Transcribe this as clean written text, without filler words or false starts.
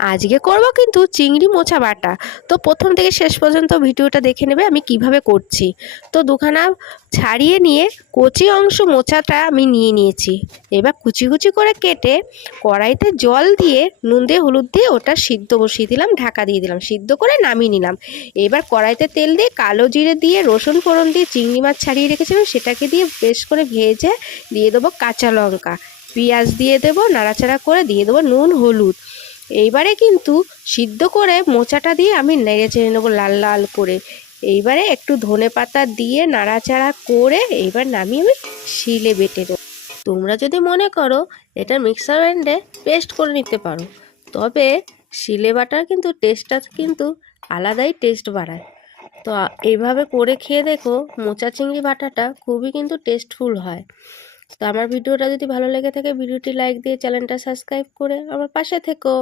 আজকে করব কিন্তু চিংড়ি মোচা বাটা। তো প্রথম থেকে শেষ পর্যন্ত ভিডিওটা দেখে নেবে আমি কিভাবে করছি। তো দুখানা ছাড়িয়ে নিয়ে কচি অংশ মোচাটা আমি নিয়ে নিয়েছি। এবার কুচি কুচি করে কেটে কড়াইতে জল দিয়ে নুন দিয়ে হলুদ দিয়ে ওটা সিদ্ধ বসিয়ে দিলাম, ঢাকা দিয়ে দিলাম, সিদ্ধ করে নামিয়ে নিলাম। এবার কড়াইতে তেল দিয়ে কালো জিরে দিয়ে রসুন ফোড়ন দিয়ে চিংড়ি মাছ ছাড়িয়ে রেখেছিলাম সেটাকে দিয়ে বেশ করে ভেজে দিয়ে দেবো কাঁচা লঙ্কা, পেঁয়াজ দিয়ে দেবো, নাড়াচাড়া করে দিয়ে দেবো নুন হলুদ। এইবারে কিন্তু সিদ্ধ করে মোচাটা দিয়ে আমি নেড়ে চেড়ে নেবো লাল লাল করে। এইবারে একটু ধনে পাতা দিয়ে নাড়াচাড়া করে এইবার নামিয়ে আমি শিলে বেটে নেব। তোমরা যদি মনে করো এটা মিক্সার গ্রাইন্ডারে পেস্ট করে নিতে পারো, তবে শিলে বাটার কিন্তু টেস্টটা কিন্তু আলাদাই টেস্ট বাড়ায়। তো এইভাবে করে খেয়ে দেখো, মোচা চিংড়ি বাটাটা খুবই কিন্তু টেস্টফুল হয়। তো আমার ভিডিওটা যদি ভালো লেগে থাকে ভিডিওটি লাইক দিয়ে চ্যানেলটা সাবস্ক্রাইব করে আমার পাশে থেকো।